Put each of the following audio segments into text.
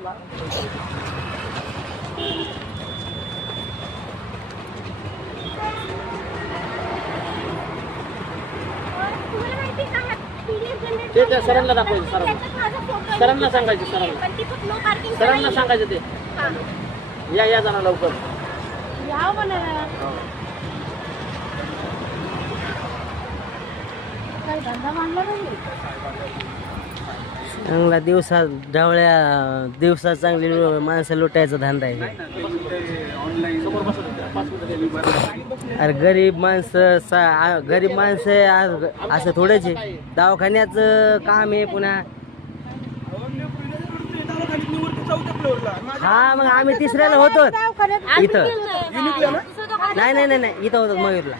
ते त्या सरांना दाखवायचं, सरांना सांगायचं, सरांना सांगायचं ते या जरा लवकर या म्हणा. काय धंदा मांडला नाही चांगला दिवसा दिवसा चांगली माणसं लुटायचा धंदा आहे. अरे गरीब माणसं असं थोडंच आहे. दवाखान्याचं काम आहे पुन्हा. हा मग आम्ही तिसऱ्याला होतो इथं. नाही इथं होतो मयूरला.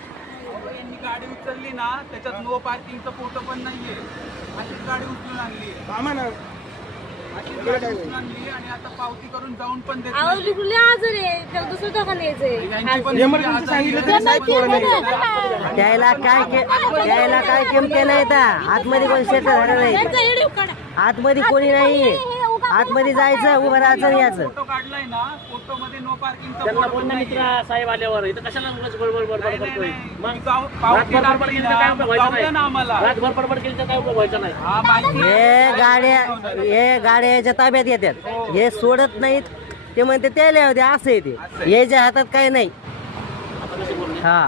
गाडी उचलली ना त्याच्यात नो पार्किंगचा फोटो पण नाहीये. अशीच गाडी उचलून आणली आणि आता पावती करून जाऊन पण देत नाही. त्याला काय किमते नाही तर आतमध्ये कोण सेट झालं नाही. आतमध्ये कोणी नाही. आतमध्ये जायचं उभं राहायचं याचं. फोटो काढलाय ना फोटो मध्ये नो पार्किंगचा त्यांना फोटो बोल ना पण मित्रा साहेब आल्यावर इथं कशाला उगाच बडबड करतोय. मग पावती रातभर दाखवली केली तर ना, काय उपयोग व्हायचा जाऊ दे ना आम्हाला. नाही. रातभर बडबड केली तर काय उपयोग व्हायचा नाही. हा माहिती हे गाड्या याच्या ताब्यात येतात. हे सोडत नाहीत. ते म्हणते त्याला होते असं येते. याच्या हातात काही नाही. हा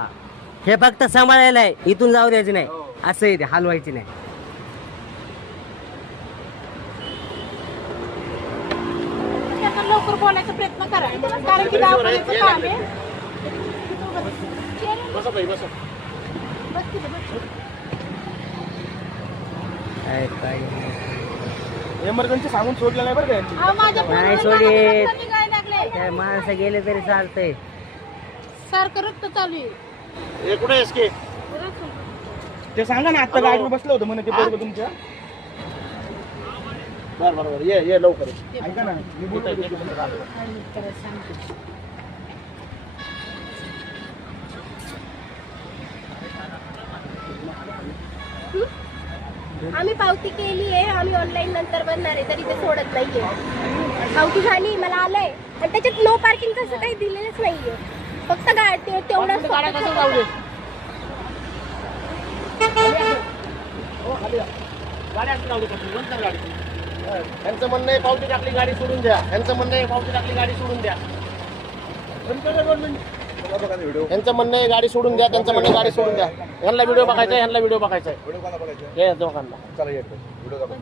हे फक्त सांभाळायला आहे. इथून जाऊ द्यायची नाही. असं येते हलवायची नाही. लवकर बोलायचा प्रयत्न करा कारण की दवाखान्याचं काम आहे. बसा बाई बसा. इमर्जन्सी सांगून सोडलं नाही बरं का यांची. नाही सोडीत. काय माणसं गेले तरी चालतंय. सारखं रक्त चालू आहे. हे कुठे आहेस की ते सांगा ना आता गाडीवर बसलं होतं म्हणे ते बरोबर तुमच्या. बरोबर ये लवकर ऐका ना मी बोलतो. आम्ही पावती केली आहे. आम्ही ऑनलाईन नंतर बनणार आहे तरी ते सोडत नाहीये. पावती झाली मला आलंय आणि त्याच्यात नो पार्किंग असं काही दिलेलंच नाहीये. फक्त तेवढंच यांचं म्हणणं आहे पावती टाकली गाडी सोडून द्या. यांचं म्हणणं आहे पावती टाकली गाडी सोडून द्या. यांचं म्हणणं आहे गाडी सोडून द्या. त्यांचं म्हणणं गाडी सोडून द्या. यांना व्हिडिओ बघायचा आहे. यांना व्हिडिओ बघायचा आहे. हे दोघांना